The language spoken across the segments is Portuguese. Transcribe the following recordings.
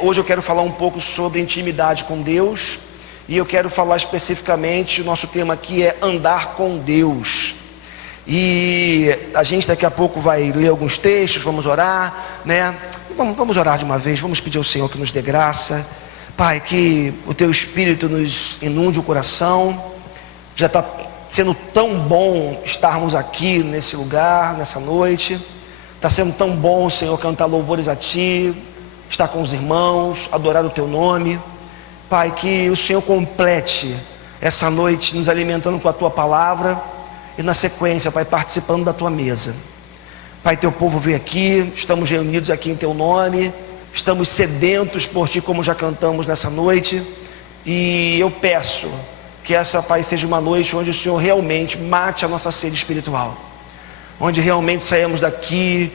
Hoje eu quero falar um pouco sobre intimidade com Deus, e eu quero falar especificamente, o nosso tema aqui é andar com Deus. E a gente daqui a pouco vai ler alguns textos, vamos orar, né? Vamos orar de uma vez, vamos pedir ao Senhor que nos dê graça. Pai, que o Teu Espírito nos inunde o coração. Já está sendo tão bom estarmos aqui nesse lugar, nessa noite. Está sendo tão bom, Senhor, cantar louvores a Ti, estar com os irmãos, adorar o Teu nome. Pai, que o Senhor complete essa noite nos alimentando com a Tua palavra e na sequência, Pai, participando da Tua mesa. Pai, Teu povo veio aqui, estamos reunidos aqui em Teu nome, estamos sedentos por Ti, como já cantamos nessa noite, e eu peço que essa, Pai, seja uma noite onde o Senhor realmente mate a nossa sede espiritual, onde realmente saímos daqui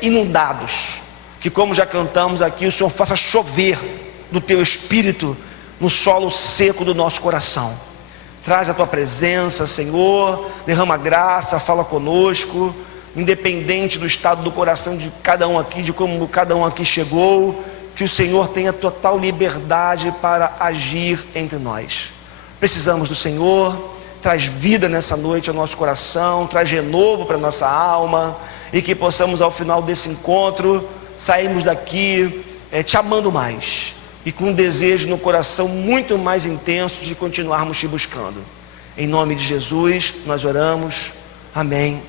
inundados, que como já cantamos aqui, o Senhor faça chover do Teu Espírito no solo seco do nosso coração. Traz a Tua presença, Senhor, derrama graça, fala conosco, independente do estado do coração de cada um aqui, de como cada um aqui chegou, que o Senhor tenha total liberdade para agir entre nós. Precisamos do Senhor. Traz vida nessa noite ao nosso coração, traz renovo para a nossa alma, e que possamos ao final desse encontro sairmos daqui Te amando mais, e com um desejo no coração muito mais intenso de continuarmos Te buscando. Em nome de Jesus nós oramos, amém,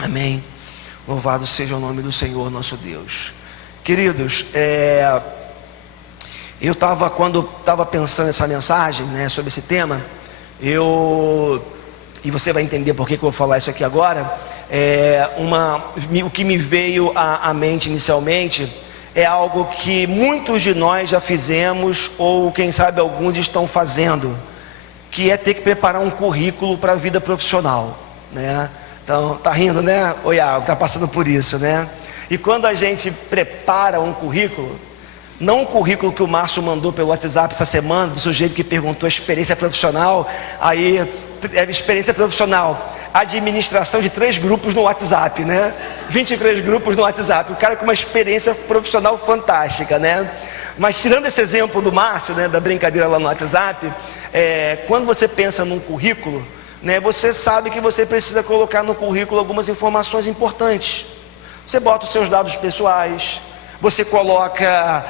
amém. Louvado seja o nome do Senhor nosso Deus. Queridos, quando estava pensando nessa mensagem, né, sobre esse tema, e você vai entender por que eu vou falar isso aqui agora. O que me veio à mente inicialmente é algo que muitos de nós já fizemos, ou quem sabe alguns estão fazendo, que é ter que preparar um currículo para a vida profissional, né? Então, tá rindo, né? O Iago tá passando por isso, né? E quando a gente prepara um currículo, não um currículo que o Márcio mandou pelo WhatsApp essa semana, do sujeito que perguntou a experiência profissional, experiência profissional, administração de 3 grupos no WhatsApp, né? 23 grupos no WhatsApp, o cara com uma experiência profissional fantástica, né? Mas tirando esse exemplo do Márcio, né, da brincadeira lá no WhatsApp, quando você pensa num currículo, né, você sabe que você precisa colocar no currículo algumas informações importantes. Você bota os seus dados pessoais, você coloca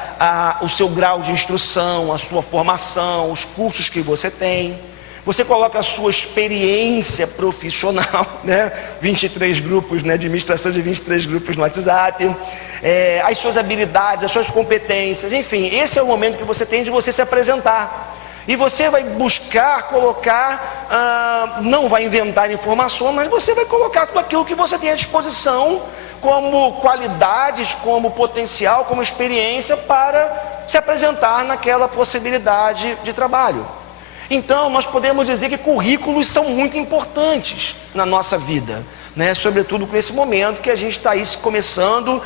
o seu grau de instrução, a sua formação, os cursos que você tem, você coloca a sua experiência profissional, né? 23 grupos, né? Administração de 23 grupos no WhatsApp, as suas habilidades, as suas competências, enfim, esse é o momento que você tem de você se apresentar. E você vai buscar colocar, não vai inventar informações, mas você vai colocar tudo aquilo que você tem à disposição, como qualidades, como potencial, como experiência, para se apresentar naquela possibilidade de trabalho. Então nós podemos dizer que currículos são muito importantes na nossa vida, né? Sobretudo com esse momento que a gente está aí começando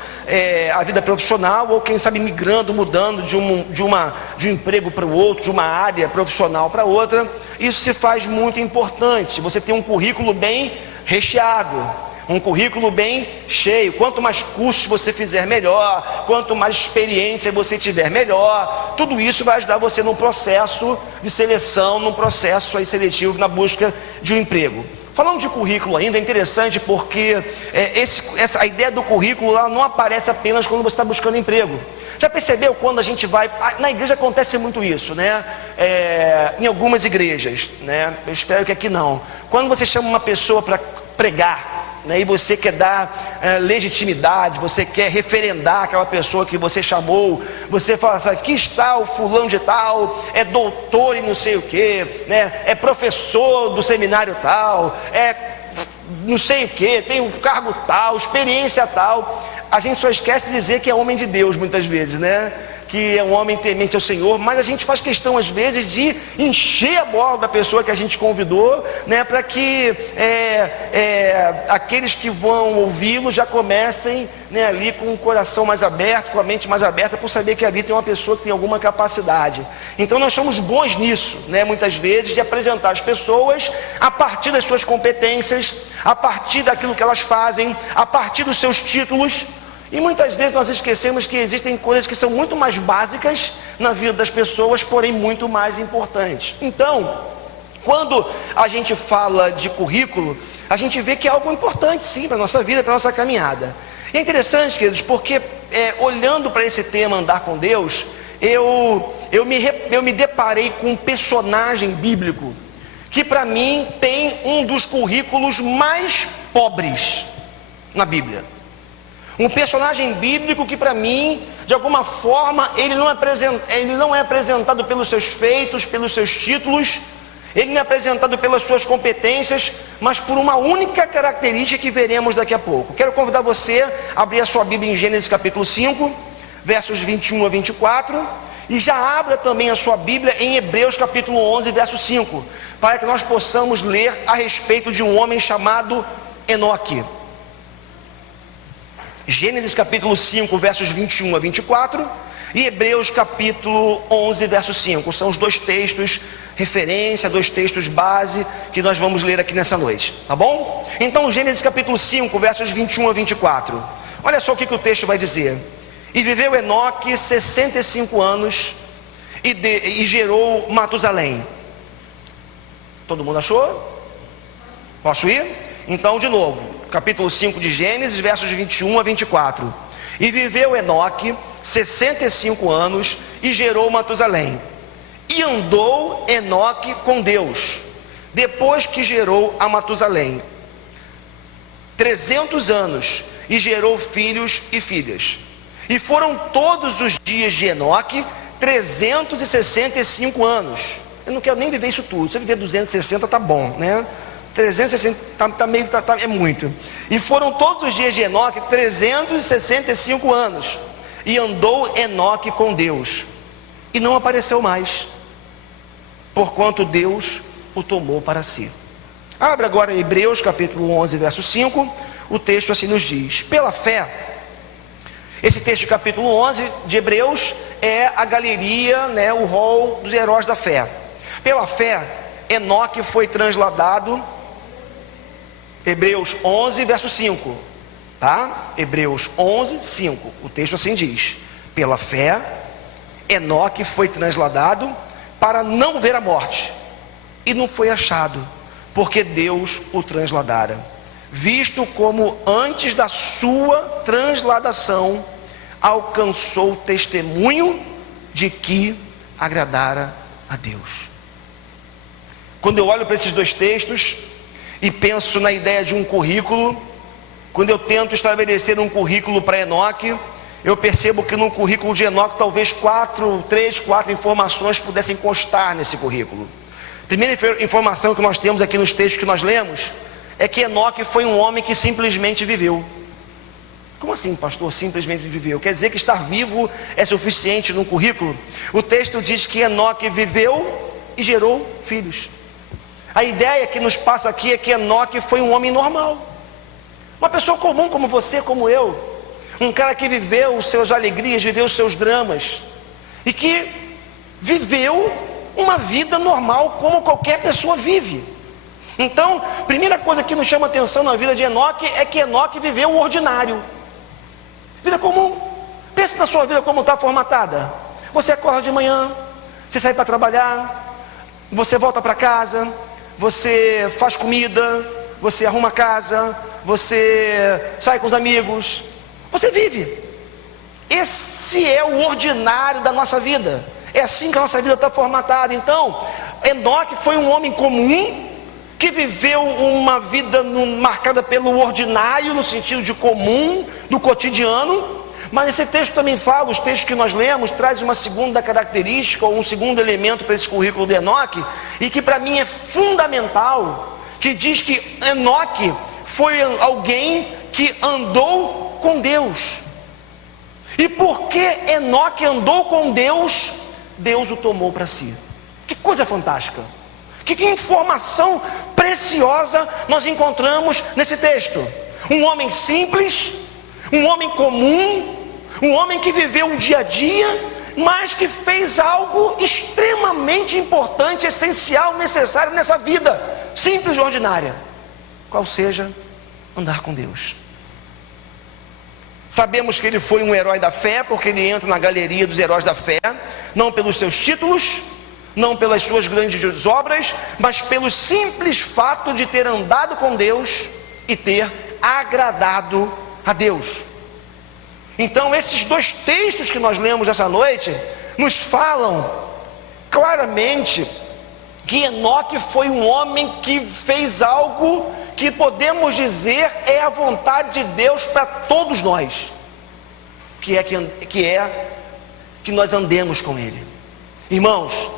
a vida profissional, ou quem sabe migrando, mudando de um emprego para o outro, de uma área profissional para outra. Isso se faz muito importante, você tem um currículo bem recheado, um currículo bem cheio. Quanto mais cursos você fizer, melhor. Quanto mais experiência você tiver, melhor. Tudo isso vai ajudar você num processo de seleção, num processo aí seletivo, na busca de um emprego. Falando de currículo ainda, é interessante porque a ideia do currículo lá não aparece apenas quando você está buscando emprego. Já percebeu quando a gente vai... Na igreja acontece muito isso, né? Em algumas igrejas, né? Eu espero que aqui não. Quando você chama uma pessoa para pregar, né, e você quer dar legitimidade, você quer referendar aquela pessoa que você chamou, você fala assim: aqui está o fulano de tal, é doutor e não sei o que, né, é professor do seminário tal, não sei o que, tem um cargo tal, experiência tal. A gente só esquece de dizer que é homem de Deus muitas vezes, né? Que é um homem temente ao Senhor, mas a gente faz questão às vezes de encher a bola da pessoa que a gente convidou, né, para que aqueles que vão ouvi-lo já comecem, né, ali com o coração mais aberto, com a mente mais aberta, por saber que ali tem uma pessoa que tem alguma capacidade. Então nós somos bons nisso, né, muitas vezes, de apresentar as pessoas a partir das suas competências, a partir daquilo que elas fazem, a partir dos seus títulos. E muitas vezes nós esquecemos que existem coisas que são muito mais básicas na vida das pessoas, porém muito mais importantes. Então, quando a gente fala de currículo, a gente vê que é algo importante sim para a nossa vida, para a nossa caminhada. E é interessante, queridos, porque olhando para esse tema, andar com Deus, eu me deparei com um personagem bíblico que para mim tem um dos currículos mais pobres na Bíblia. Um personagem bíblico que para mim, de alguma forma, ele não é apresentado pelos seus feitos, pelos seus títulos, ele não é apresentado pelas suas competências, mas por uma única característica que veremos daqui a pouco. Quero convidar você a abrir a sua Bíblia em Gênesis capítulo 5, versos 21 a 24, e já abra também a sua Bíblia em Hebreus capítulo 11, verso 5, para que nós possamos ler a respeito de um homem chamado Enoque. Gênesis capítulo 5, versos 21 a 24 e Hebreus capítulo 11, verso 5. São os dois textos referência, dois textos base que nós vamos ler aqui nessa noite, tá bom? Então Gênesis capítulo 5, versos 21 a 24. Olha só o que o texto vai dizer. E viveu Enoque 65 anos e gerou Matusalém. Todo mundo achou? Posso ir? Então de novo, capítulo 5 de Gênesis, versos 21 a 24. E viveu Enoque 65 anos e gerou Matusalém. E andou Enoque com Deus, depois que gerou a Matusalém, 300 anos, e gerou filhos e filhas. E foram todos os dias de Enoque 365 anos. Eu não quero nem viver isso tudo. Se eu viver 260 tá bom, né? 360 é muito. E foram todos os dias de Enoque 365 anos. E andou Enoque com Deus, e não apareceu mais, porquanto Deus o tomou para si. Abra agora Hebreus capítulo 11, verso 5. O texto assim nos diz: pela fé. Esse texto, capítulo 11 de Hebreus, é a galeria, né, o rol dos heróis da fé. Pela fé, Enoque foi transladado. Hebreus 11, verso 5, tá? Hebreus 11, 5, o texto assim diz: pela fé, Enoque foi transladado para não ver a morte, e não foi achado, porque Deus o transladara, visto como antes da sua transladação alcançou testemunho de que agradara a Deus. Quando eu olho para esses dois textos e penso na ideia de um currículo, quando eu tento estabelecer um currículo para Enoque, eu percebo que no currículo de Enoque talvez 3, 4 informações pudessem constar nesse currículo. Primeira informação que nós temos aqui nos textos que nós lemos é que Enoque foi um homem que simplesmente viveu. Como assim, pastor, simplesmente viveu? Quer dizer que estar vivo é suficiente no currículo? O texto diz que Enoque viveu e gerou filhos. A ideia que nos passa aqui é que Enoque foi um homem normal, uma pessoa comum como você, como eu, um cara que viveu as suas alegrias, viveu os seus dramas, e que viveu uma vida normal como qualquer pessoa vive. Então, primeira coisa que nos chama atenção na vida de Enoque é que Enoque viveu o ordinário, vida comum. Pensa na sua vida como está formatada. Você acorda de manhã, você sai para trabalhar, você volta para casa, você faz comida, você arruma a casa, você sai com os amigos, você vive. Esse é o ordinário da nossa vida. É assim que a nossa vida está formatada. Então, Enoque foi um homem comum, que viveu uma vida marcada pelo ordinário, no sentido de comum, do cotidiano. Mas esse texto também fala, os textos que nós lemos, traz uma segunda característica, ou um segundo elemento para esse currículo de Enoque, e que para mim é fundamental, que diz que Enoque foi alguém que andou com Deus. E porque Enoque andou com Deus, Deus o tomou para si. Que coisa fantástica! Que informação preciosa nós encontramos nesse texto. Um homem simples, um homem comum, um homem que viveu um dia a dia, mas que fez algo extremamente importante, essencial, necessário nessa vida simples e ordinária, qual seja andar com Deus. Sabemos que ele foi um herói da fé, porque ele entra na galeria dos heróis da fé, não pelos seus títulos, não pelas suas grandes obras, mas pelo simples fato de ter andado com Deus e ter agradado a Deus. Então esses dois textos que nós lemos essa noite nos falam claramente que Enoque foi um homem que fez algo que podemos dizer é a vontade de Deus para todos nós, que é que nós andemos com Ele. Irmãos,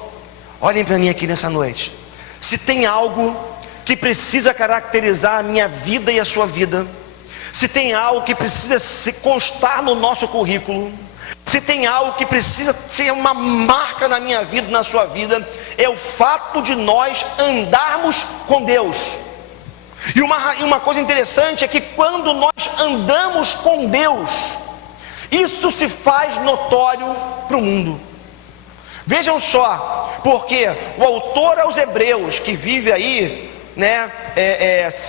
olhem para mim aqui nessa noite. Se tem algo que precisa caracterizar a minha vida e a sua vida, se tem algo que precisa se constar no nosso currículo, se tem algo que precisa ser uma marca na minha vida e na sua vida, é o fato de nós andarmos com Deus. E uma coisa interessante é que quando nós andamos com Deus, isso se faz notório para o mundo. Vejam só, porque o autor aos Hebreus, que vive aí,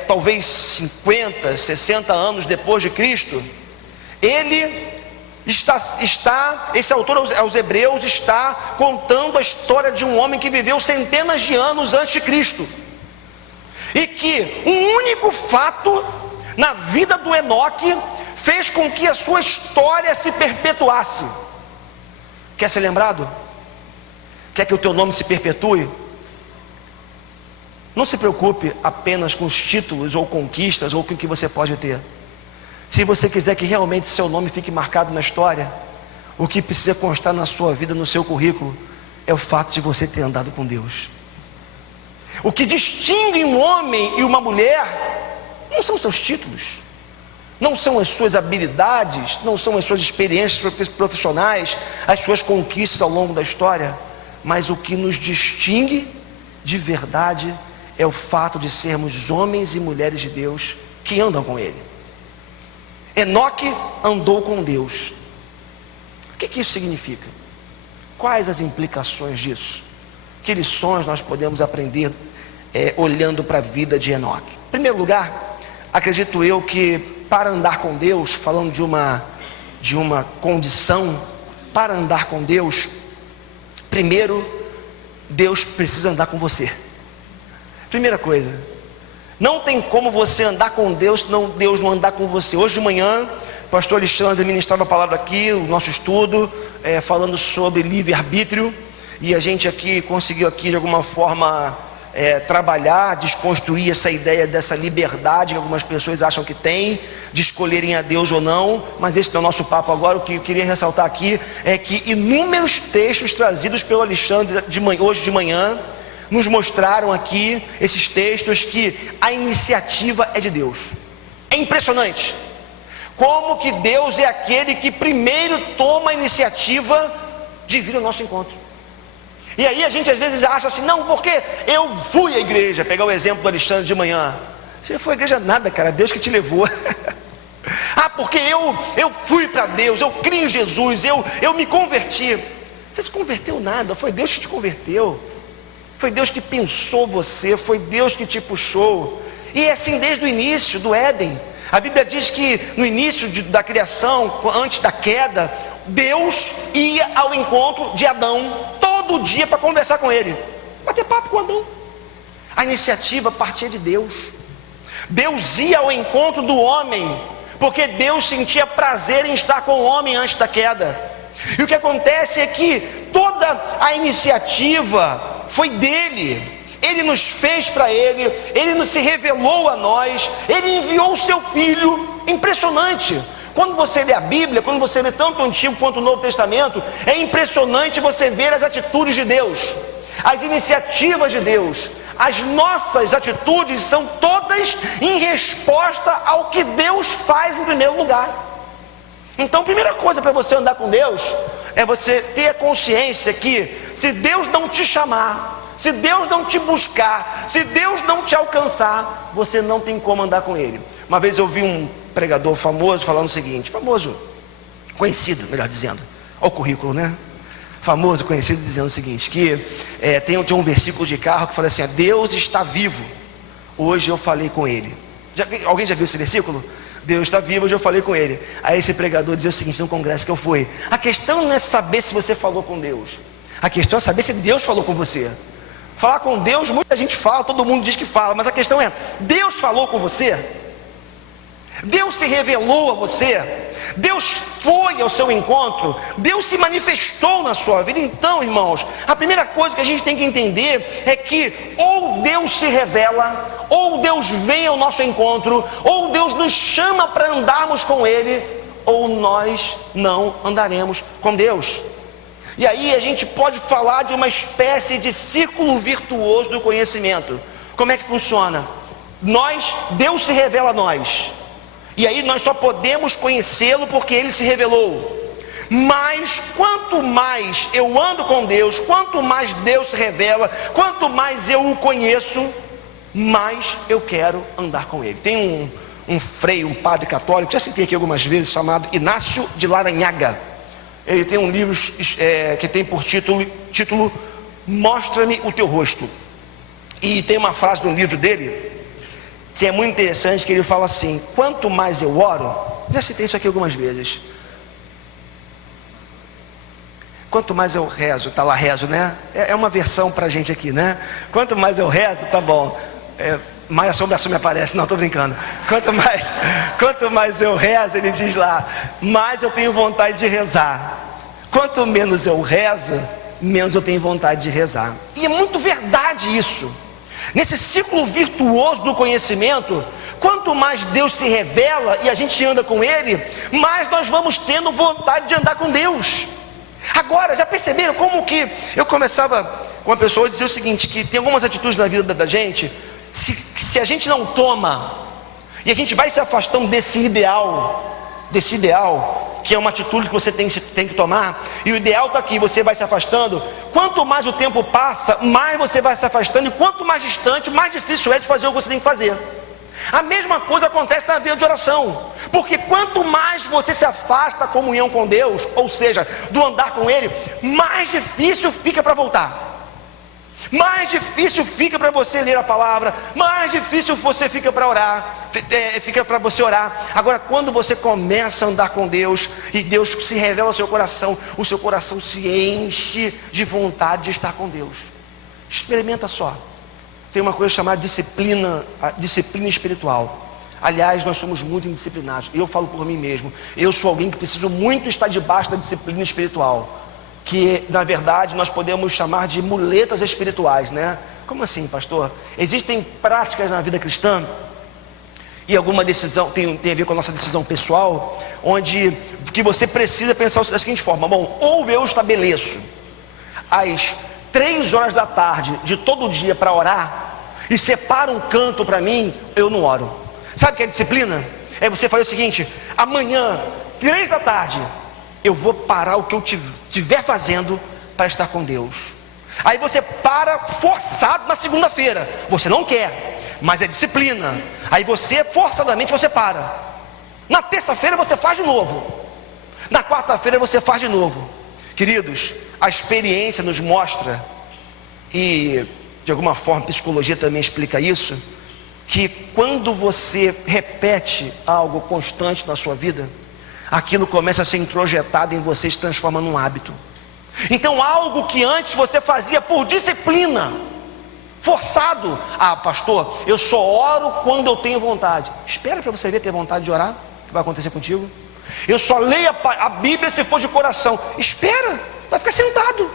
talvez 50, 60 anos depois de Cristo, esse autor aos Hebreus está contando a história de um homem que viveu centenas de anos antes de Cristo, e que um único fato na vida do Enoque fez com que a sua história se perpetuasse. Quer ser lembrado? Quer que o teu nome se perpetue? Não se preocupe apenas com os títulos ou conquistas ou com o que você pode ter. Se você quiser que realmente seu nome fique marcado na história, o que precisa constar na sua vida, no seu currículo, é o fato de você ter andado com Deus. O que distingue um homem e uma mulher não são seus títulos, não são as suas habilidades, não são as suas experiências profissionais, as suas conquistas ao longo da história, mas o que nos distingue de verdade é o fato de sermos homens e mulheres de Deus que andam com Ele. Enoque andou com Deus. O que isso significa? Quais as implicações disso? Que lições nós podemos aprender olhando para a vida de Enoque? Em primeiro lugar, acredito eu que para andar com Deus, falando de uma condição, para andar com Deus, primeiro, Deus precisa andar com você. Primeira coisa, não tem como você andar com Deus, senão Deus não andar com você. Hoje de manhã, o pastor Alexandre ministrava a palavra aqui, o nosso estudo, falando sobre livre-arbítrio, e a gente aqui conseguiu aqui de alguma forma trabalhar, desconstruir essa ideia dessa liberdade que algumas pessoas acham que tem, de escolherem a Deus ou não, mas esse não é o nosso papo agora. O que eu queria ressaltar aqui é que inúmeros textos trazidos pelo Alexandre hoje de manhã, nos mostraram aqui, esses textos, que a iniciativa é de Deus. É impressionante como que Deus é aquele que primeiro toma a iniciativa de vir ao nosso encontro. E aí a gente às vezes acha assim, não, porque eu fui à igreja. Pegar o exemplo do Alexandre de manhã. Você foi à igreja nada, cara, Deus que te levou. Porque eu fui para Deus, eu criei em Jesus, eu me converti. Você se converteu nada, foi Deus que te converteu. Foi Deus que pensou você, foi Deus que te puxou. E é assim desde o início do Éden. A Bíblia diz que no início da criação, antes da queda, Deus ia ao encontro de Adão todo dia para conversar com ele, bater papo com Adão. A iniciativa partia de Deus. Deus ia ao encontro do homem, porque Deus sentia prazer em estar com o homem antes da queda. E o que acontece é que toda a iniciativa foi dele. Ele nos fez para ele, ele se revelou a nós, ele enviou o seu filho. Impressionante. Quando você lê a Bíblia, quando você lê tanto o Antigo quanto o Novo Testamento, é impressionante você ver as atitudes de Deus, as iniciativas de Deus. As nossas atitudes são todas em resposta ao que Deus faz em primeiro lugar. Então, a primeira coisa para você andar com Deus é você ter a consciência que se Deus não te chamar, se Deus não te buscar, se Deus não te alcançar, você não tem como andar com Ele. Uma vez eu vi um pregador famoso falando o seguinte, conhecido, melhor dizendo, olha o currículo, né? Famoso, conhecido, dizendo o seguinte, que tinha um versículo de carro que fala assim, Deus está vivo, hoje eu falei com Ele. Alguém já viu esse versículo? Deus está vivo, hoje eu falei com ele. Aí esse pregador dizia o seguinte, no congresso que eu fui: a questão não é saber se você falou com Deus, a questão é saber se Deus falou com você. Falar com Deus, muita gente fala, todo mundo diz que fala, mas a questão é, Deus falou com você? Deus se revelou a você? Deus foi ao seu encontro? Deus se manifestou na sua vida? Então, irmãos, a primeira coisa que a gente tem que entender é que ou Deus se revela, ou Deus vem ao nosso encontro, ou Deus nos chama para andarmos com Ele, ou nós não andaremos com Deus. E aí a gente pode falar de uma espécie de círculo virtuoso do conhecimento. Como é que funciona? Deus se revela a nós, e aí nós só podemos conhecê-lo porque Ele se revelou. Mas quanto mais eu ando com Deus, quanto mais Deus se revela, quanto mais eu o conheço, mais eu quero andar com Ele. Tem um frei, um padre católico, já citei aqui algumas vezes, chamado Inácio de Laranhaga. Ele tem um livro que tem por título Mostra-me o teu rosto. E tem uma frase no livro dele que é muito interessante, que ele fala assim: quanto mais eu oro, já citei isso aqui algumas vezes, quanto mais eu rezo, tá lá rezo, né? É uma versão pra gente aqui, né? Quanto mais eu rezo, tá bom, mais assombração me aparece, não, tô brincando. Quanto mais eu rezo, ele diz lá, mais eu tenho vontade de rezar. Quanto menos eu rezo, menos eu tenho vontade de rezar. E é muito verdade isso. Nesse ciclo virtuoso do conhecimento, quanto mais Deus se revela e a gente anda com Ele, mais nós vamos tendo vontade de andar com Deus. Agora, já perceberam como que eu começava com uma pessoa a dizer o seguinte, que tem algumas atitudes na vida da gente, se a gente não toma, e a gente vai se afastando desse ideal, que é uma atitude que você tem que tomar, e o ideal está aqui, você vai se afastando. Quanto mais o tempo passa, mais você vai se afastando, e quanto mais distante, mais difícil é de fazer o que você tem que fazer. A mesma coisa acontece na vida de oração, porque quanto mais você se afasta da comunhão com Deus, ou seja, do andar com Ele, mais difícil fica para voltar. Mais difícil fica para você ler a palavra, mais difícil você fica para orar, fica para você orar. Agora, quando você começa a andar com Deus e Deus se revela ao seu coração, o seu coração se enche de vontade de estar com Deus. Experimenta só. Tem uma coisa chamada disciplina espiritual. Aliás, nós somos muito indisciplinados. Eu falo por mim mesmo. Eu sou alguém que preciso muito estar debaixo da disciplina espiritual, que na verdade nós podemos chamar de muletas espirituais, né? Como assim, pastor? Existem práticas na vida cristã, e alguma decisão tem a ver com a nossa decisão pessoal, onde que você precisa pensar da seguinte forma: bom, ou eu estabeleço às 3 horas da tarde de todo dia para orar, e separo um canto para mim, eu não oro. Sabe o que é disciplina? É você fazer o seguinte: amanhã, 3 da tarde, eu vou parar o que eu estiver fazendo para estar com Deus. Aí você para forçado na segunda-feira, você não quer, mas é disciplina. Aí você forçadamente você para. Na terça-feira você faz de novo, na quarta-feira você faz de novo. Queridos, a experiência nos mostra, e de alguma forma a psicologia também explica isso, que quando você repete algo constante na sua vida, aquilo começa a ser introjetado em você e se transforma num hábito. Então algo que antes você fazia por disciplina, forçado: ah, pastor, eu só oro quando eu tenho vontade. Espera para você ver ter vontade de orar, o que vai acontecer contigo. Eu só leio a Bíblia se for de coração. Espera, vai ficar sentado.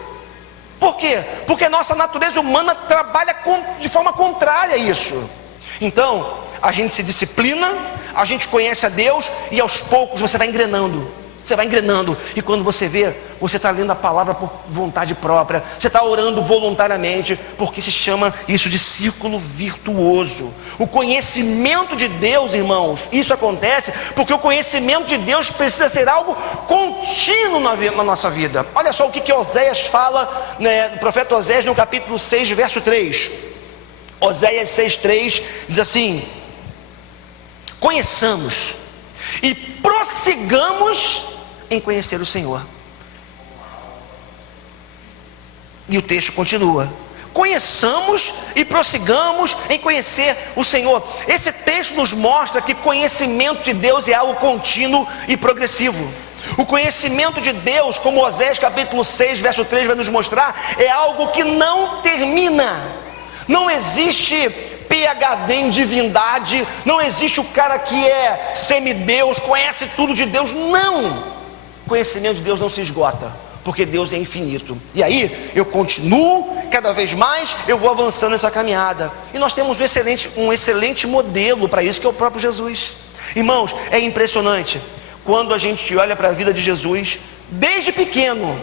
Por quê? Porque a nossa natureza humana trabalha de forma contrária a isso. Então, a gente se disciplina, a gente conhece a Deus, e aos poucos você vai engrenando. Você vai engrenando, e quando você vê, você está lendo a palavra por vontade própria, você está orando voluntariamente, porque se chama isso de círculo virtuoso. O conhecimento de Deus, irmãos, isso acontece porque o conhecimento de Deus precisa ser algo contínuo na nossa vida. Olha só o que Oséias fala, né, o profeta Oséias no capítulo 6, verso 3. Oséias 6,3 diz assim: conheçamos e prossigamos em conhecer o Senhor. E o texto continua: conheçamos e prossigamos em conhecer o Senhor. Esse texto nos mostra que conhecimento de Deus é algo contínuo e progressivo. O conhecimento de Deus, como Oséias capítulo 6, verso 3 vai nos mostrar, é algo que não termina. Não existe PhD em divindade, não existe o cara que é semideus, conhece tudo de Deus. Não! O conhecimento de Deus não se esgota, porque Deus é infinito. E aí eu continuo, cada vez mais eu vou avançando nessa caminhada. E nós temos um excelente modelo para isso, que é o próprio Jesus. Irmãos, é impressionante quando a gente olha para a vida de Jesus, desde pequeno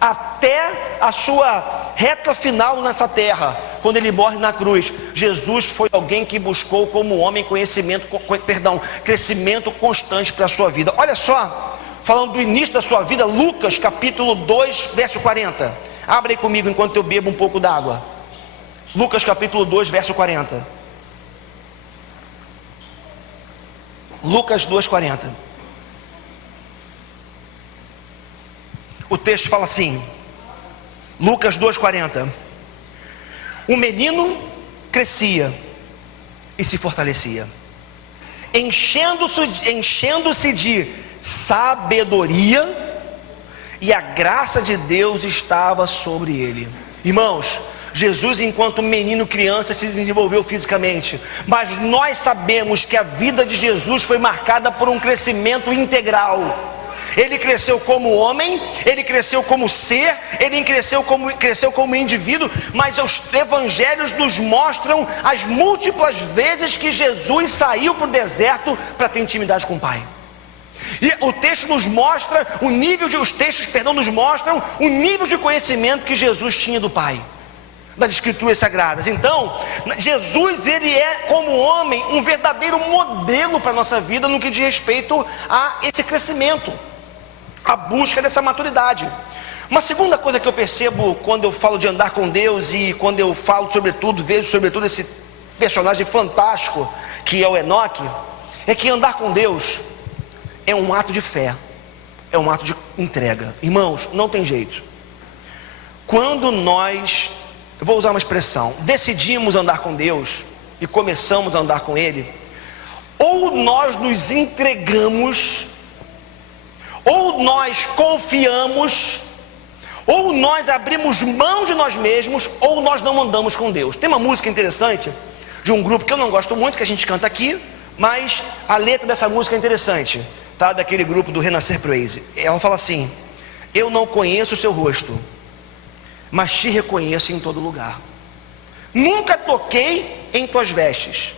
até a sua reta final nessa terra, quando ele morre na cruz. Jesus foi alguém que buscou como homem crescimento constante para a sua vida. Olha só, falando do início da sua vida, Lucas capítulo 2, verso 40. Abre aí comigo enquanto eu bebo um pouco d'água. Lucas capítulo 2, verso 40. Lucas 2, 40. O texto fala assim, Lucas 2,40: o menino crescia e se fortalecia, enchendo-se de sabedoria, e a graça de Deus estava sobre ele. Irmãos, Jesus, enquanto menino, criança, se desenvolveu fisicamente, mas nós sabemos que a vida de Jesus foi marcada por um crescimento integral. Ele cresceu como homem, ele cresceu como ser, ele cresceu como indivíduo, mas os evangelhos nos mostram as múltiplas vezes que Jesus saiu para o deserto para ter intimidade com o Pai. E o texto nos mostra os textos nos mostram o nível de conhecimento que Jesus tinha do Pai, das Escrituras Sagradas. Então, Jesus, ele é como homem um verdadeiro modelo para a nossa vida no que diz respeito a esse crescimento, a busca dessa maturidade. Uma segunda coisa que eu percebo quando eu falo de andar com Deus, e quando eu falo vejo sobretudo esse personagem fantástico que é o Enoque, é que andar com Deus é um ato de fé, é um ato de entrega. Irmãos, não tem jeito. Quando nós, eu vou usar uma expressão, decidimos andar com Deus e começamos a andar com Ele, ou nós nos entregamos, ou nós confiamos, ou nós abrimos mão de nós mesmos, ou nós não andamos com Deus. Tem uma música interessante de um grupo que eu não gosto muito, que a gente canta aqui, mas a letra dessa música é interessante, tá? Daquele grupo do Renascer Praise. Ela fala assim: eu não conheço o seu rosto, mas te reconheço em todo lugar. Nunca toquei em tuas vestes,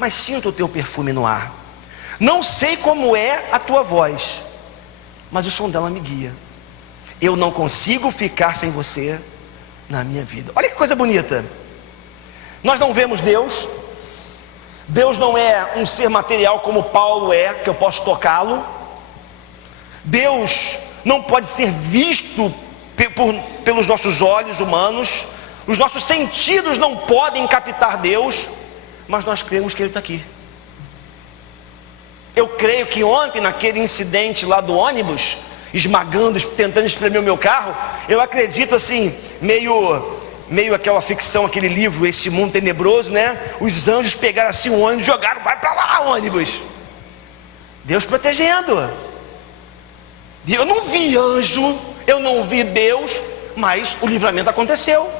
mas sinto o teu perfume no ar. Não sei como é a tua voz, mas o som dela me guia. Eu não consigo ficar sem você na minha vida. Olha que coisa bonita. Nós não vemos Deus. Deus não é um ser material como Paulo é, que eu posso tocá-lo. Deus não pode ser visto pelos nossos olhos humanos. Os nossos sentidos não podem captar Deus, mas nós cremos que Ele está aqui. Eu creio que ontem, naquele incidente lá do ônibus, tentando espremer o meu carro, eu acredito assim, meio aquela ficção, aquele livro, Esse Mundo Tenebroso, né? Os anjos pegaram assim um ônibus, jogaram, vai para lá ônibus. Deus protegendo. Eu não vi anjo, eu não vi Deus, mas o livramento aconteceu.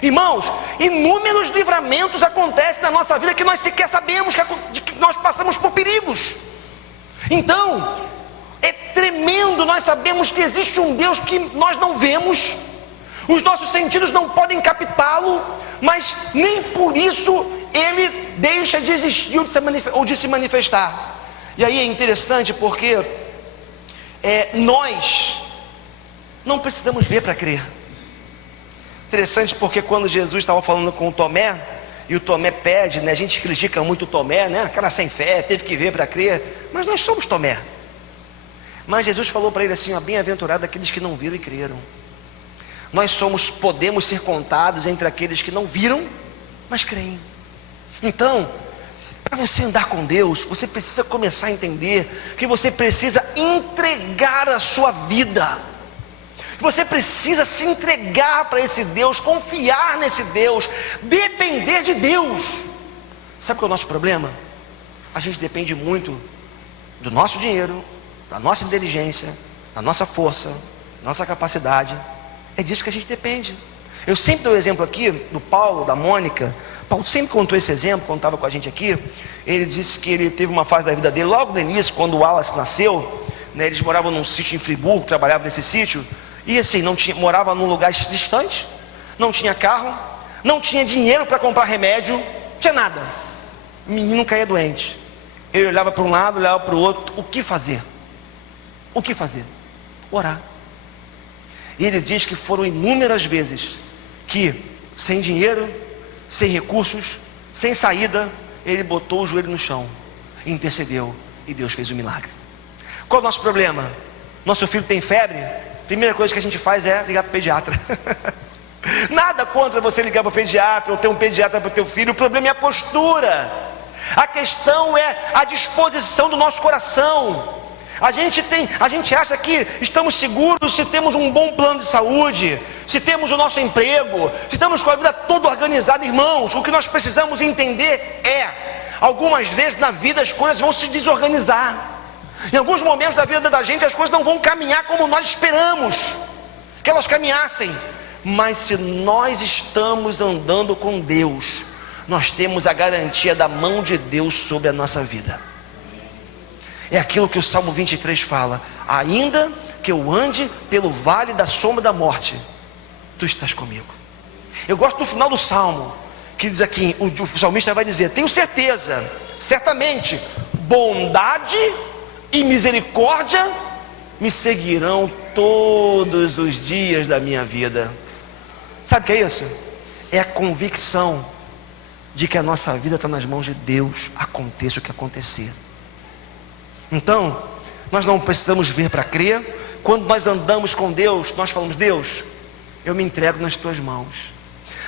Irmãos, inúmeros livramentos acontecem na nossa vida que nós sequer sabemos que nós passamos por perigos. Então, é tremendo. Nós sabemos que existe um Deus que nós não vemos, os nossos sentidos não podem captá-lo, mas nem por isso Ele deixa de existir ou de se manifestar. E aí é interessante porque nós não precisamos ver para crer. Interessante porque quando Jesus estava falando com o Tomé, e o Tomé pede, né? A gente critica muito o Tomé, né? Cara sem fé, teve que ver para crer. Mas nós somos Tomé. Mas Jesus falou para ele assim: ó, bem-aventurado aqueles que não viram e creram. Nós podemos ser contados entre aqueles que não viram, mas creem. Então, para você andar com Deus, você precisa começar a entender que você precisa entregar a sua vida. Você precisa se entregar para esse Deus, confiar nesse Deus, depender de Deus. Sabe qual é o nosso problema? A gente depende muito do nosso dinheiro, da nossa inteligência, da nossa força, da nossa capacidade. É disso que a gente depende. Eu sempre dou o exemplo aqui do Paulo, da Mônica. Paulo sempre contou esse exemplo quando estava com a gente aqui. Ele disse que ele teve uma fase da vida dele, logo no início, quando o Wallace nasceu, né, eles moravam num sítio em Friburgo, trabalhavam nesse sítio, e assim, morava num lugar distante, não tinha carro, não tinha dinheiro para comprar remédio, não tinha nada. O menino caía doente. Ele olhava para um lado, olhava para o outro. O que fazer? O que fazer? Orar. E ele diz que foram inúmeras vezes que, sem dinheiro, sem recursos, sem saída, ele botou o joelho no chão, intercedeu, e Deus fez o milagre. Qual é o nosso problema? Nosso filho tem febre, primeira coisa que a gente faz é ligar para o pediatra. Nada contra você ligar para o pediatra, ou ter um pediatra para o teu filho. O problema é a postura. A questão é a disposição do nosso coração. A gente acha que estamos seguros se temos um bom plano de saúde, se temos o nosso emprego, se estamos com a vida toda organizada. Irmãos, o que nós precisamos entender é, algumas vezes na vida as coisas vão se desorganizar. Em alguns momentos da vida da gente as coisas não vão caminhar como nós esperamos que elas caminhassem. Mas se nós estamos andando com Deus, nós temos a garantia da mão de Deus sobre a nossa vida. É aquilo que o Salmo 23 fala: ainda que eu ande pelo vale da sombra da morte, tu estás comigo. Eu gosto do final do Salmo, que diz aqui, o salmista vai dizer: tenho certeza, certamente, bondade e misericórdia me seguirão todos os dias da minha vida. Sabe o que é isso? É a convicção de que a nossa vida está nas mãos de Deus, aconteça o que acontecer. Então, nós não precisamos ver para crer. Quando nós andamos com Deus, nós falamos: Deus, eu me entrego nas tuas mãos.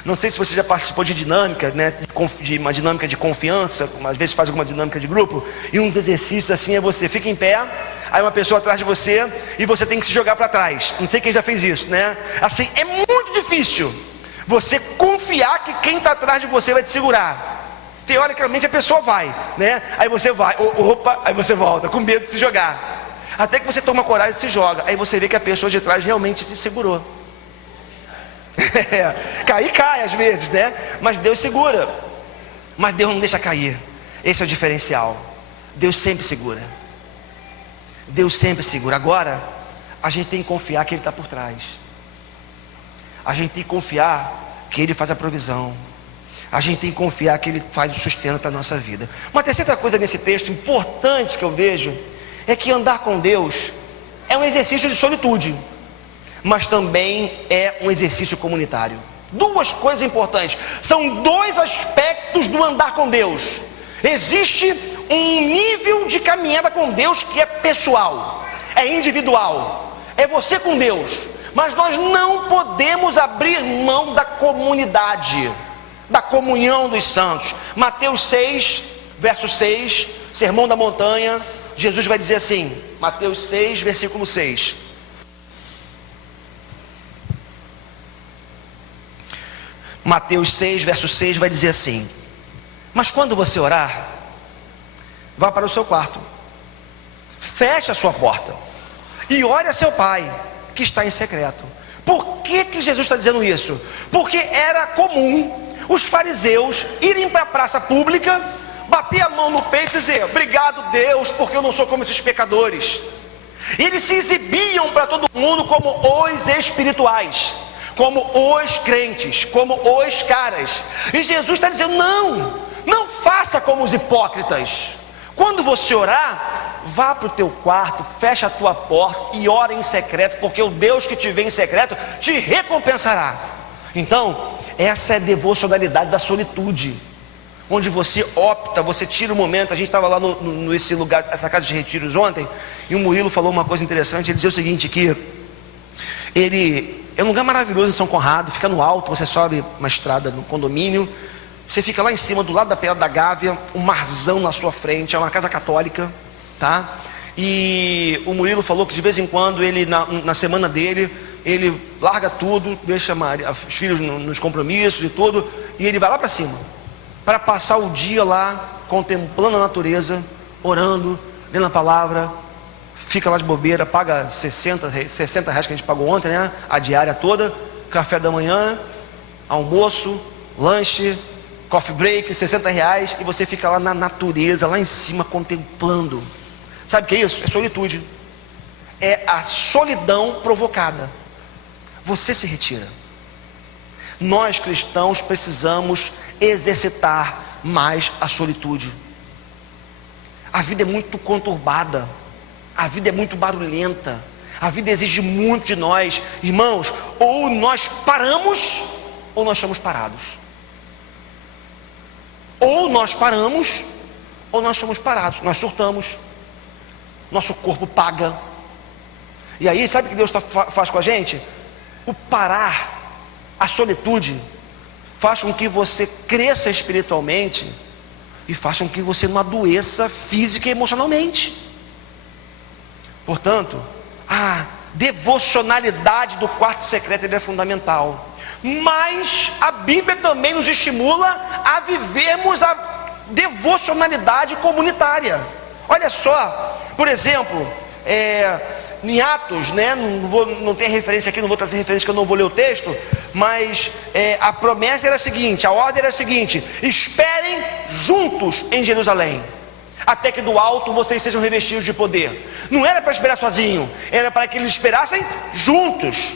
Não sei se você já participou de dinâmica, né, de uma dinâmica de confiança, às vezes faz alguma dinâmica de grupo, e um dos exercícios assim é você fica em pé, aí uma pessoa atrás de você, e você tem que se jogar para trás. Não sei quem já fez isso, né? Assim, é muito difícil você confiar que quem está atrás de você vai te segurar. Teoricamente a pessoa vai, né? Aí você vai, opa, aí você volta, com medo de se jogar. Até que você toma coragem e se joga. Aí você vê que a pessoa de trás realmente te segurou. Cair cai às vezes, né? Mas Deus segura. Mas Deus não deixa cair. Esse é o diferencial. Deus sempre segura. Deus sempre segura. Agora, a gente tem que confiar que Ele está por trás. A gente tem que confiar que Ele faz a provisão. A gente tem que confiar que Ele faz o sustento para a nossa vida. Uma terceira coisa nesse texto importante que eu vejo é que andar com Deus é um exercício de solitude, mas também é um exercício comunitário. Duas coisas importantes. São dois aspectos do andar com Deus. Existe um nível de caminhada com Deus que é pessoal, é individual, é você com Deus. Mas nós não podemos abrir mão da comunidade, da comunhão dos santos. Mateus 6, verso 6, Sermão da Montanha, Jesus vai dizer assim, Mateus 6, versículo 6. Mateus 6, verso 6 vai dizer assim: mas quando você orar, vá para o seu quarto, feche a sua porta e ore a seu pai que está em secreto. Por que Jesus está dizendo isso? Porque era comum os fariseus irem para a praça pública, bater a mão no peito e dizer: obrigado Deus, porque eu não sou como esses pecadores. Eles se exibiam para todo mundo como os espirituais, como os crentes, como os caras. E Jesus está dizendo: não faça como os hipócritas. Quando você orar, vá para o teu quarto, fecha a tua porta e ora em secreto, porque o Deus que te vê em secreto te recompensará. Então, essa é a devocionalidade da solitude, onde você opta, você tira o momento. A gente estava lá nesse lugar, essa casa de retiros ontem, e o Murilo falou uma coisa interessante. Ele dizia o seguinte, que ele é um lugar maravilhoso em São Conrado, fica no alto, você sobe uma estrada no condomínio, você fica lá em cima, do lado da Pedra da Gávea, um marzão na sua frente, é uma casa católica, tá? E o Murilo falou que de vez em quando ele, na semana dele, ele larga tudo, deixa os filhos nos compromissos e tudo, e ele vai lá para cima, para passar o dia lá, contemplando a natureza, orando, lendo a palavra, fica lá de bobeira, paga 60 reais que a gente pagou ontem, né? A diária toda, café da manhã, almoço, lanche, coffee break, 60 reais, e você fica lá na natureza, lá em cima, contemplando. Sabe o que é isso? É solitude. É a solidão provocada. Você se retira. Nós cristãos precisamos exercitar mais a solitude. A vida é muito conturbada, a vida é muito barulhenta, a vida exige muito de nós, irmãos. Ou nós paramos, ou nós somos parados. Ou nós paramos, ou nós somos parados. Nós surtamos, nosso corpo paga. E aí, sabe o que Deus faz com a gente? O parar, a solitude, faz com que você cresça espiritualmente e faz com que você não adoeça física e emocionalmente. Portanto, a devocionalidade do quarto secreto é fundamental. Mas a Bíblia também nos estimula a vivermos a devocionalidade comunitária. Olha só, por exemplo, em Atos, né? Não tem referência aqui, não vou trazer referência que eu não vou ler o texto, mas a promessa era a seguinte, a ordem era a seguinte: esperem juntos em Jerusalém, até que do alto vocês sejam revestidos de poder. Não era para esperar sozinho, era para que eles esperassem juntos.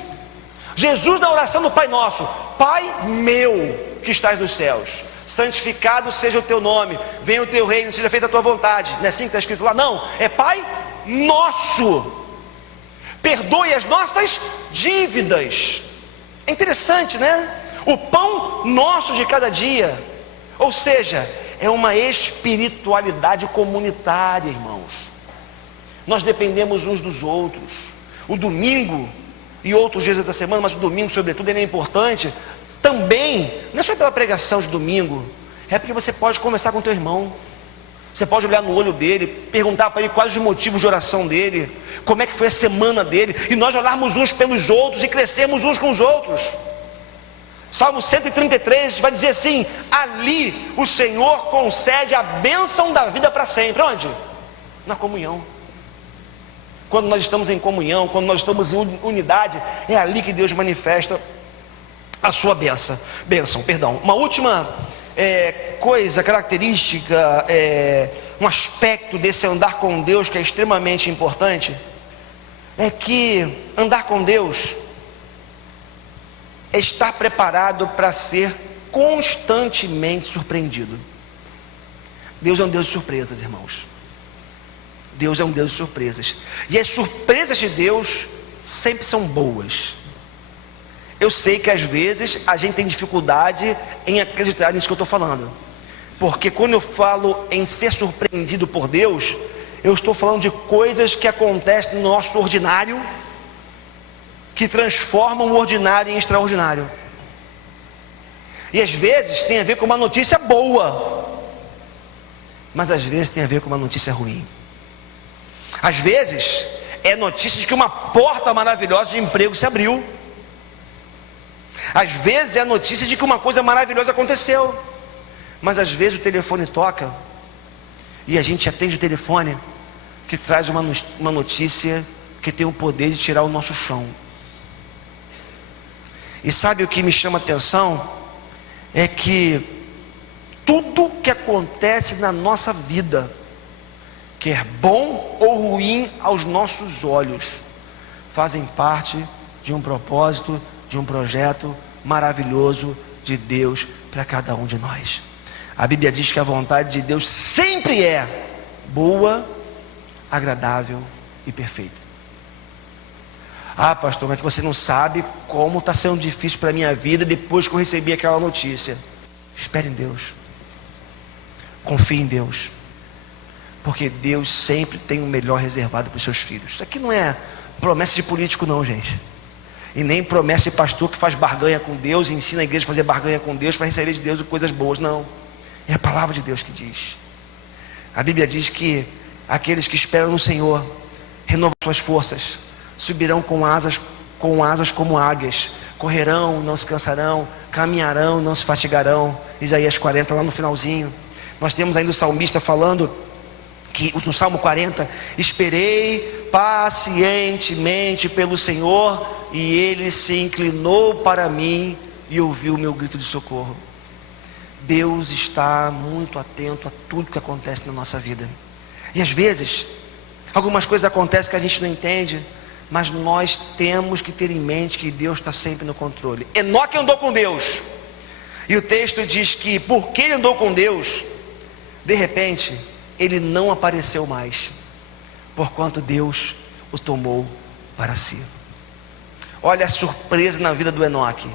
Jesus, na oração do Pai Nosso: Pai meu que estás nos céus, santificado seja o teu nome, venha o teu reino, seja feita a tua vontade. Não é assim que está escrito lá? Não, é Pai nosso, perdoe as nossas dívidas. É interessante, né? O pão nosso de cada dia. Ou seja, é uma espiritualidade comunitária, irmãos. Nós dependemos uns dos outros. O domingo e outros dias da semana, mas o domingo sobretudo ele é importante também, não é só pela pregação de domingo, é porque você pode conversar com o teu irmão, você pode olhar no olho dele, perguntar para ele quais os motivos de oração dele, como é que foi a semana dele, e nós olharmos uns pelos outros e crescermos uns com os outros. Salmo 133 vai dizer assim: ali o Senhor concede a bênção da vida para sempre. Onde? Na comunhão. Quando nós estamos em comunhão, quando nós estamos em unidade, é ali que Deus manifesta a sua bênção. Uma última coisa, característica, um aspecto desse andar com Deus que é extremamente importante, é que andar com Deus é estar preparado para ser constantemente surpreendido. Deus é um Deus de surpresas, irmãos. Deus é um Deus de surpresas. E as surpresas de Deus sempre são boas. Eu sei que às vezes a gente tem dificuldade em acreditar nisso que eu estou falando, porque quando eu falo em ser surpreendido por Deus, eu estou falando de coisas que acontecem no nosso ordinário, que transformam o ordinário em extraordinário. E às vezes tem a ver com uma notícia boa, mas às vezes tem a ver com uma notícia ruim. Às vezes é notícia de que uma porta maravilhosa de emprego se abriu. Às vezes é a notícia de que uma coisa maravilhosa aconteceu. Mas às vezes o telefone toca e a gente atende o telefone que traz uma notícia que tem o poder de tirar o nosso chão. E sabe o que me chama a atenção? É que tudo que acontece na nossa vida, quer bom ou ruim aos nossos olhos, fazem parte de um propósito, de um projeto maravilhoso de Deus para cada um de nós. A Bíblia diz que a vontade de Deus sempre é boa, agradável e perfeita. Ah, pastor, mas que você não sabe como está sendo difícil para a minha vida depois que eu recebi aquela notícia. Espere em Deus, confie em Deus, porque Deus sempre tem o melhor reservado para os seus filhos. Isso aqui não é promessa de político não, gente, e nem promessa de pastor que faz barganha com Deus e ensina a igreja a fazer barganha com Deus para receber de Deus coisas boas. Não, é a palavra de Deus que diz. A Bíblia diz que Aqueles que esperam no Senhor renovam suas forças, subirão com asas como águias, correrão, não se cansarão, caminharão, não se fatigarão. Isaías 40, lá no finalzinho. Nós temos ainda o salmista falando que no Salmo 40, esperei pacientemente pelo Senhor, e Ele se inclinou para mim e ouviu o meu grito de socorro. Deus está muito atento a tudo que acontece na nossa vida. E às vezes, algumas coisas acontecem que a gente não entende, mas nós temos que ter em mente que Deus está sempre no controle. Enoque andou com Deus, e o texto diz que porque ele andou com Deus, de repente, ele não apareceu mais, porquanto Deus o tomou para si. Olha a surpresa na vida do Enoque.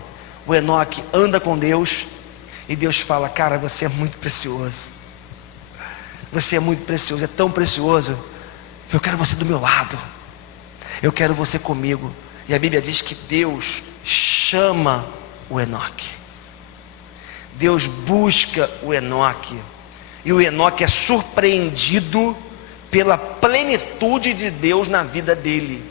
O Enoque anda com Deus, e Deus fala: cara, você é muito precioso. Você é muito precioso, é tão precioso, que eu quero você do meu lado. Eu quero você comigo. E a Bíblia diz que Deus chama o Enoque. Deus busca o Enoque. E o Enoque é surpreendido pela plenitude de Deus na vida dele.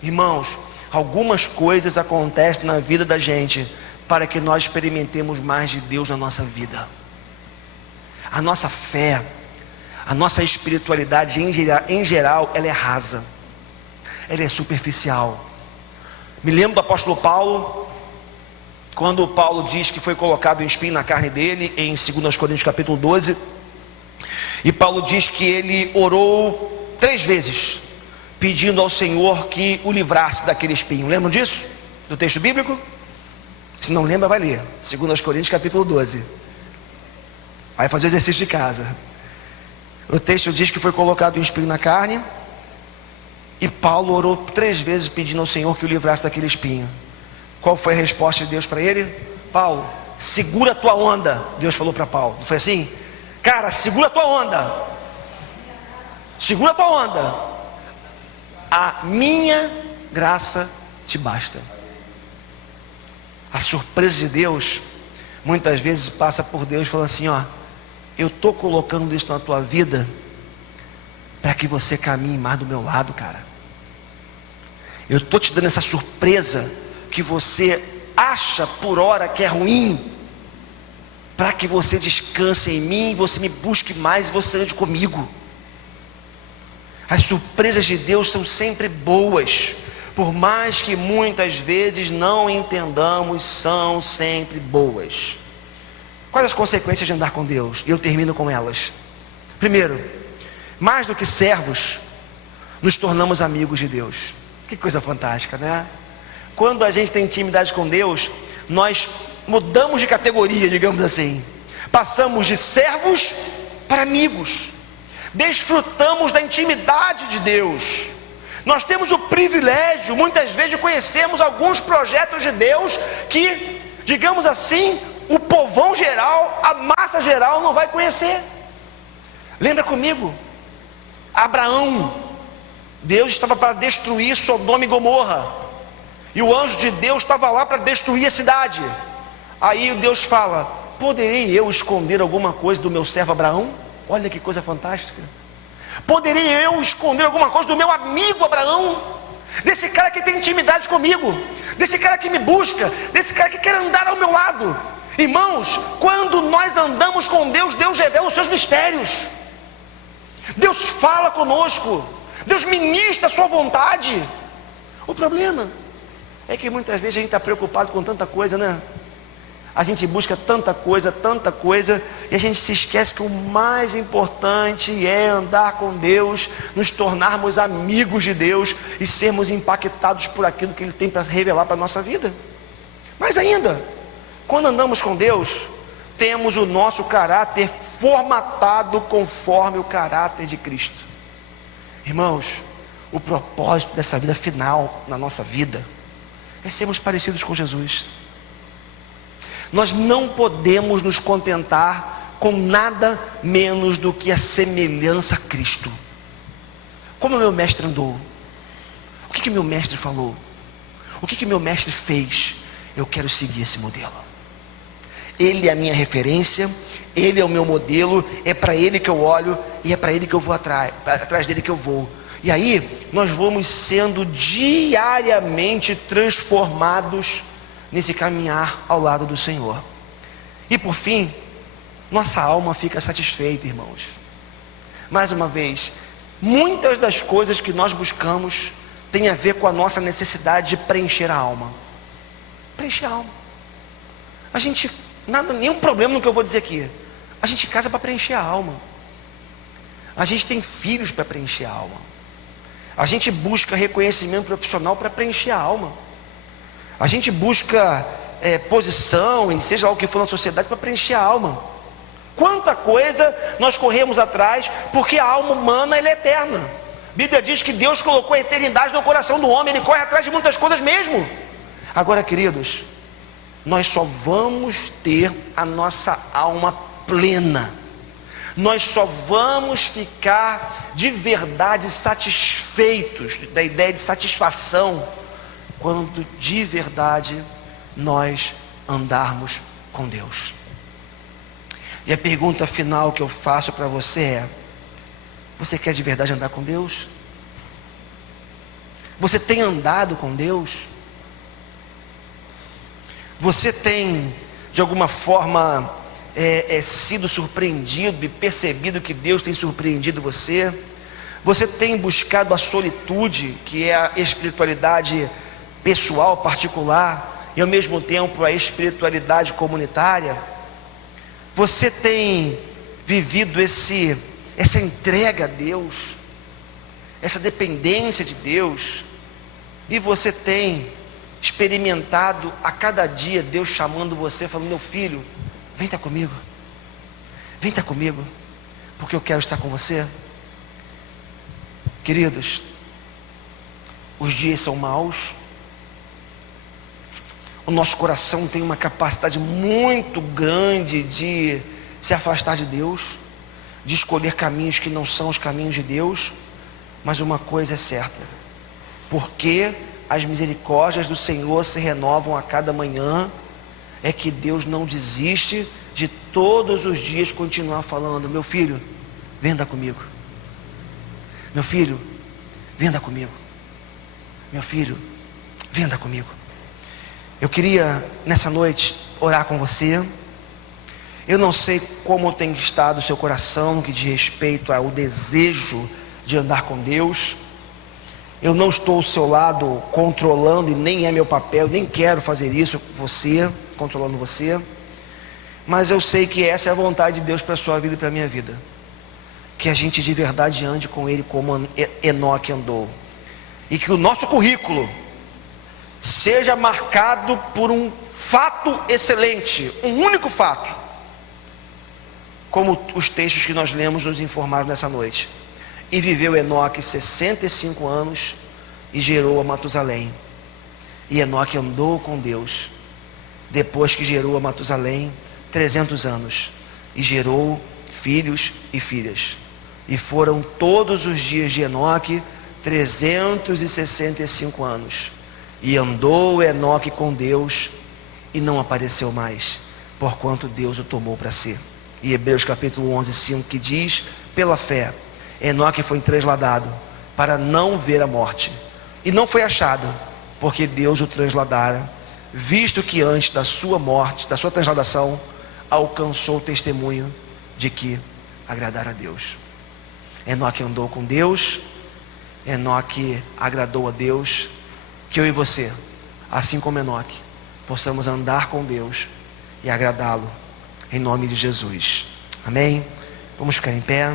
Irmãos, algumas coisas acontecem na vida da gente para que nós experimentemos mais de Deus na nossa vida. A nossa fé, a nossa espiritualidade em geral, ela é rasa, ela é superficial. Me lembro do apóstolo Paulo, quando Paulo diz que foi colocado um espinho na carne dele, em 2 Coríntios capítulo 12, e Paulo diz que ele orou 3 vezes, pedindo ao Senhor que o livrasse daquele espinho. Lembram disso? Do texto bíblico? Se não lembra, vai ler 2 Coríntios capítulo 12, vai fazer o exercício de casa. O texto diz que foi colocado um espinho na carne, e Paulo orou 3 vezes pedindo ao Senhor que o livrasse daquele espinho. Qual foi a resposta de Deus para ele? Paulo, segura a tua onda. Deus falou para Paulo, não foi assim? Cara, segura a tua onda. Segura a tua onda. A minha graça te basta. A surpresa de Deus muitas vezes passa por Deus falando assim: ó, eu estou colocando isso na tua vida para que você caminhe mais do meu lado, cara. Eu estou te dando essa surpresa que você acha por hora que é ruim, para que você descanse em mim, você me busque mais e você ande comigo. As surpresas de Deus são sempre boas, por mais que muitas vezes não entendamos, são sempre boas. Quais as consequências de andar com Deus? E eu termino com elas. Primeiro, mais do que servos, nos tornamos amigos de Deus. Que coisa fantástica, né? Quando a gente tem intimidade com Deus, nós mudamos de categoria, digamos assim. Passamos de servos para amigos. Desfrutamos da intimidade de Deus. Nós temos o privilégio, muitas vezes, de conhecermos alguns projetos de Deus que, digamos assim, o povão geral, a massa geral não vai conhecer. Lembra comigo? Abraão, Deus estava para destruir Sodoma e Gomorra, e o anjo de Deus estava lá para destruir a cidade. Aí Deus fala: poderei eu esconder alguma coisa do meu servo Abraão? Olha que coisa fantástica. Poderei eu esconder alguma coisa do meu amigo Abraão? Desse cara que tem intimidade comigo, desse cara que me busca, desse cara que quer andar ao meu lado. Irmãos, quando nós andamos com Deus, Deus revela os seus mistérios. Deus fala conosco, Deus ministra a sua vontade. O problema é que muitas vezes a gente está preocupado com tanta coisa, né? A gente busca tanta coisa, e a gente se esquece que o mais importante é andar com Deus, nos tornarmos amigos de Deus e sermos impactados por aquilo que Ele tem para revelar para a nossa vida. Mas ainda, quando andamos com Deus, temos o nosso caráter formatado conforme o caráter de Cristo. Irmãos, o propósito dessa vida final na nossa vida é sermos parecidos com Jesus. Nós não podemos nos contentar com nada menos do que a semelhança a Cristo. Como meu mestre andou? O que meu mestre falou? O que meu mestre fez? Eu quero seguir esse modelo. Ele é a minha referência, Ele é o meu modelo, é para Ele que eu olho e é para Ele que eu vou atrás dele que eu vou. E aí nós vamos sendo diariamente transformados nesse caminhar ao lado do Senhor. E por fim, nossa alma fica satisfeita, irmãos. Mais uma vez, muitas das coisas que nós buscamos têm a ver com a nossa necessidade de preencher a alma. Preencher a alma. A gente, nenhum problema no que eu vou dizer aqui. A gente casa para preencher a alma. A gente tem filhos para preencher a alma. A gente busca reconhecimento profissional para preencher a alma. A gente busca posição, e seja lá o que for na sociedade, para preencher a alma. Quanta coisa nós corremos atrás, porque a alma humana ela é eterna. A Bíblia diz que Deus colocou a eternidade no coração do homem, ele corre atrás de muitas coisas mesmo. Agora, queridos, nós só vamos ter a nossa alma plena, nós só vamos ficar de verdade satisfeitos, da ideia de satisfação, quando de verdade nós andarmos com Deus. E a pergunta final que eu faço para você é: você quer de verdade andar com Deus? Você tem andado com Deus? Você tem de alguma forma sido surpreendido e percebido que Deus tem surpreendido você? Você tem buscado a solitude, que é a espiritualidade pessoal, particular, e ao mesmo tempo a espiritualidade comunitária? Você tem vivido essa entrega a Deus, essa dependência de Deus, e você tem experimentado a cada dia Deus chamando você, falando: meu filho, vem estar comigo, porque eu quero estar com você. Queridos, os dias são maus, o nosso coração tem uma capacidade muito grande de se afastar de Deus, de escolher caminhos que não são os caminhos de Deus. Mas uma coisa é certa: porque as misericórdias do Senhor se renovam a cada manhã, é que Deus não desiste de todos os dias continuar falando: meu filho, vem andar comigo, meu filho, vem andar comigo, meu filho, vem andar comigo. Eu queria nessa noite orar com você. Eu não sei como tem estado o seu coração no que diz respeito ao desejo de andar com Deus. Eu não estou ao seu lado controlando, e nem é meu papel, nem quero fazer isso, controlando você. Mas eu sei que essa é a vontade de Deus para a sua vida e para a minha vida. Que a gente de verdade ande com Ele como Enoque andou. E que o nosso currículo seja marcado por um fato excelente, um único fato, como os textos que nós lemos nos informaram nessa noite. E viveu Enoque 65 anos e gerou a Matusalém. E Enoque andou com Deus, depois que gerou a Matusalém, 300 anos, e gerou filhos e filhas. E foram todos os dias de Enoque 365 anos. E andou Enoque com Deus e não apareceu mais, porquanto Deus o tomou para si. E Hebreus capítulo 11, 5, que diz: pela fé Enoque foi trasladado para não ver a morte, e não foi achado, porque Deus o trasladara, visto que antes da sua morte, da sua transladação, alcançou o testemunho de que agradara a Deus. Enoque andou com Deus, Enoque agradou a Deus. Que eu e você, assim como Enoque, possamos andar com Deus e agradá-lo, em nome de Jesus. Amém? Vamos ficar em pé.